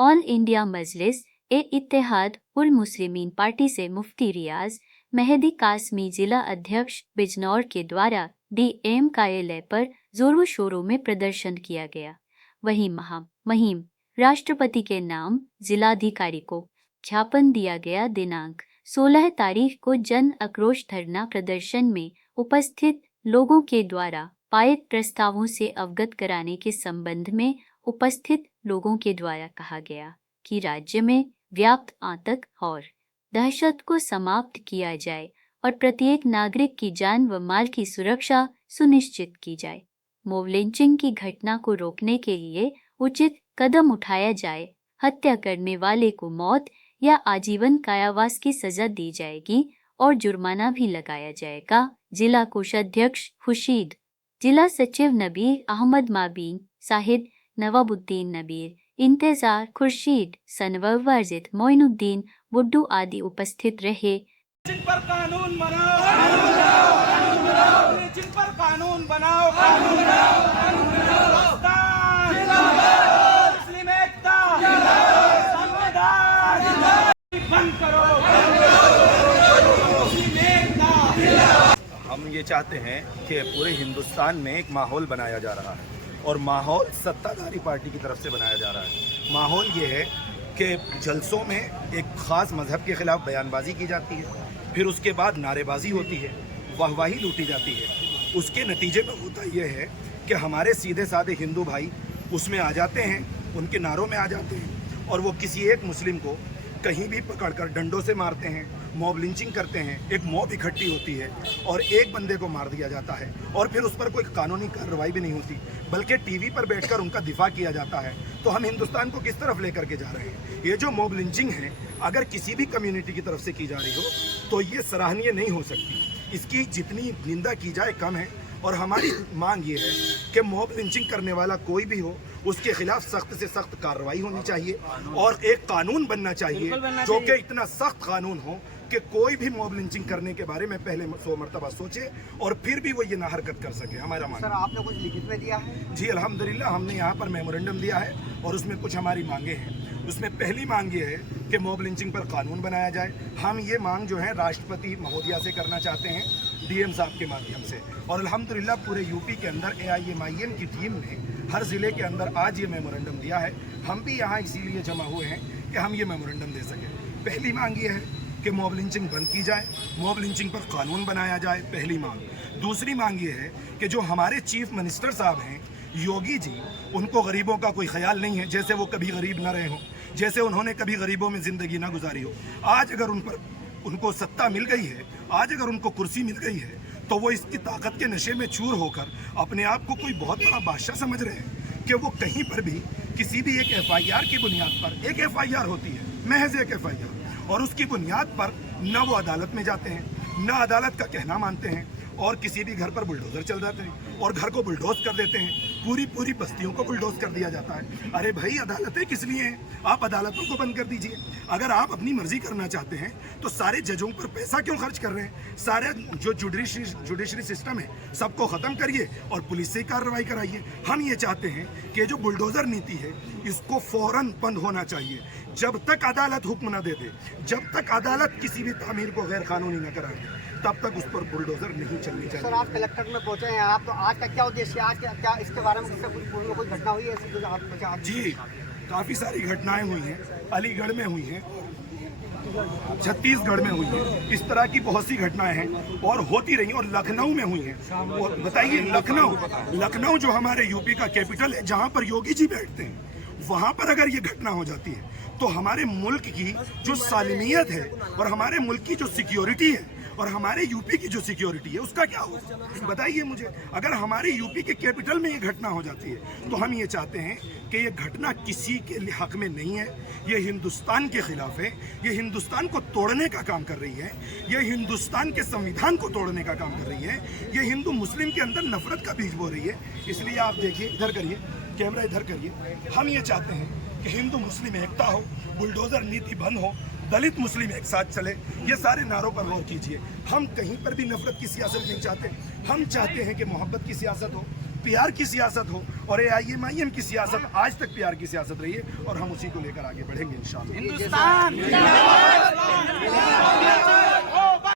All India मजलिस ए इत्तेहाद उल मुस्लिमीन party से मुफ्ती रियाज मेहदी कासमी जिला अध्यक्ष बिजनौर के द्वारा डीएम कार्यालय पर जोरों शोरों में प्रदर्शन किया गया। वहीं मुहिम राष्ट्रपति के नाम जिलाधिकारी को ज्ञापन दिया गया। दिनांक 16 तारीख को जन आक्रोश धरना प्रदर्शन में उपस्थित लोगों के द्वारा पारित प्रस्तावों से अवगत कराने के संबंध में उपस्थित लोगों के द्वारा कहा गया कि राज्य में व्याप्त आतंक और दहशत को समाप्त किया जाए और प्रत्येक नागरिक की जान व माल की सुरक्षा सुनिश्चित की जाए। मॉब लिंचिंग की घटना को रोकने के लिए उचित कदम उठाया जाए। हत्या करने वाले को मौत या आजीवन कारावास की सजा दी जाएगी और जुर्माना भी लगाया जाएगा। जिला कोषाध्यक्ष खुर्शीद, जिला सचिव नबीर अहमद माबीन, साहिद नवाबुद्दीन नबीर, इंतजार खुर्शीद, सनवर वर्जित, मोइनुद्दीन, बुड्डू आदि उपस्थित रहे। जिन पर कानून बनाओ, कानून बनाओ, कानून बनाओ, जिन पर कानून बनाओ, कानून बनाओ, कानून बनाओ, मुस्लिम एकता, संविधान बंद करो, मुस्लिम एकता। हम ये चाहते हैं कि पूरे हिंदुस्तान में एक माहौल बनाया जा रहा है और माहौल सत्ताधारी पार्टी की तरफ से बनाया जा रहा है। माहौल ये है कि जलसों में एक ख़ास मज़हब के ख़िलाफ़ बयानबाजी की जाती है, फिर उसके बाद नारेबाजी होती है, वाहवाही लूटी जाती है। उसके नतीजे में होता यह है कि हमारे सीधे साधे हिंदू भाई उसमें आ जाते हैं, उनके नारों में आ जाते हैं और वो किसी एक मुस्लिम को कहीं भी पकड़कर डंडों से मारते हैं, मॉब लिंचिंग करते हैं। एक मॉब इकट्ठी होती है और एक बंदे को मार दिया जाता है और फिर उस पर कोई कानूनी कार्रवाई भी नहीं होती, बल्कि टीवी पर बैठकर उनका दिफा किया जाता है। तो हम हिंदुस्तान को किस तरफ लेकर के जा रहे हैं? ये जो मॉब लिंचिंग है, अगर किसी भी कम्युनिटी की तरफ से की जा रही हो तो ये सराहनीय नहीं हो सकती। इसकी जितनी निंदा की जाए कम है और हमारी मांग ये है कि मॉब लिंचिंग करने वाला कोई भी हो, उसके खिलाफ सख्त से सख्त कार्रवाई होनी चाहिए और एक कानून बनना चाहिए जो कि इतना सख्त कानून हो कि कोई भी मॉब लिंचिंग करने के बारे में पहले 100 मरतबा सोचे और फिर भी वो ये ना हरकत कर सके। हमारा मांग। सर, आपने कुछ लिखित में दिया है? जी अल्हम्दुलिल्लाह, हमने यहाँ पर मेमोरेंडम दिया है और उसमें कुछ हमारी मांगे हैं। उसमें पहली मांग ये है कि मॉब लिंचिंग पर कानून बनाया जाए। हम ये मांग जो है राष्ट्रपति महोदया से करना चाहते हैं, डीएम साहब के माध्यम से। और अल्हम्दुलिल्लाह पूरे यूपी के अंदर AIMIM की टीम ने हर ज़िले के अंदर आज ये मेमोरेंडम दिया है। हम भी यहाँ इसीलिए जमा हुए हैं कि हम ये मेमोरेंडम दे सकें। पहली मांग ये है कि मॉब लिंचिंग बंद की जाए, मॉब लिंचिंग पर कानून बनाया जाए, पहली मांग। दूसरी मांग ये है कि जो हमारे चीफ मिनिस्टर साहब हैं योगी जी, उनको गरीबों का कोई ख्याल नहीं है, जैसे वो कभी गरीब ना रहे हों, जैसे उन्होंने कभी गरीबों में ज़िंदगी ना गुजारी हो। आज अगर उनको सत्ता मिल गई है, आज अगर उनको कुर्सी मिल गई है, तो वो इसकी ताकत के नशे में चूर होकर अपने आप को कोई बहुत बड़ा बादशाह समझ रहे हैं कि वो कहीं पर भी किसी भी एक FIR की बुनियाद पर, एक FIR होती है, महज एक FIR, और उसकी बुनियाद पर न वो अदालत में जाते हैं, न अदालत का कहना मानते हैं और किसी भी घर पर बुलडोजर चल जाते हैं और घर को बुलडोज कर देते हैं। पूरी बस्तियों को बुलडोज कर दिया जाता है। अरे भाई, अदालतें किस लिए हैं? आप अदालतों को बंद कर दीजिए। अगर आप अपनी मर्जी करना चाहते हैं तो सारे जजों पर पैसा क्यों खर्च कर रहे हैं? सारे जो जुडिशरी सिस्टम है सबको ख़त्म करिए और पुलिस से कार्रवाई कराइए। हम ये चाहते हैं कि जो बुलडोज़र नीति है इसको फ़ौरन बंद होना चाहिए। जब तक अदालत हुक्म न दे दे, जब तक अदालत किसी भी तामीर को गैर कानूनी न कराए, तब तक उस पर बुलडोज़र नहीं चलनी चाहिए। सर, आप कलेक्टर में पहुंचे हैं आप, तो आज का क्या उद्देश्य है? आज क्या इसके बारे में कोई घटना हुई है ऐसी जो आप कुछ? जी, काफ़ी सारी घटनाएं हुई हैं। अलीगढ़ में हुई हैं, छत्तीसगढ़ में हुई है, इस तरह की बहुत सी घटनाएं हैं और होती रही और लखनऊ में हुई हैं। और बताइए, लखनऊ जो हमारे यूपी का कैपिटल है, जहां पर योगी जी बैठते हैं, वहां पर अगर ये घटना हो जाती है तो हमारे मुल्क की जो सालिमियत है और हमारे मुल्क की जो सिक्योरिटी है और हमारे यूपी की जो सिक्योरिटी है उसका क्या होगा? बताइए मुझे। अगर हमारे यूपी के कैपिटल में ये घटना हो जाती है तो हम ये चाहते हैं कि ये घटना किसी के हक में नहीं है, ये हिंदुस्तान के खिलाफ है, ये हिंदुस्तान को तोड़ने का काम कर रही है, ये हिंदुस्तान के संविधान को तोड़ने का काम कर रही है, ये हिंदू मुस्लिम के अंदर नफरत का बीज बो रही है। इसलिए आप देखिए, इधर करिए, कैमरा इधर करिए। हम ये चाहते हैं कि हिंदू मुस्लिम एकता हो, बुलडोज़र नीति बंद हो, दलित मुस्लिम एक साथ चले। ये सारे नारों पर गौर कीजिए। हम कहीं पर भी नफरत की सियासत नहीं चाहते। हम चाहते हैं कि मोहब्बत की सियासत हो, प्यार की सियासत हो और AIMIM की सियासत आज तक प्यार की सियासत रही है और हम उसी को लेकर आगे बढ़ेंगे इंशाल्लाह। हिंदुस्तान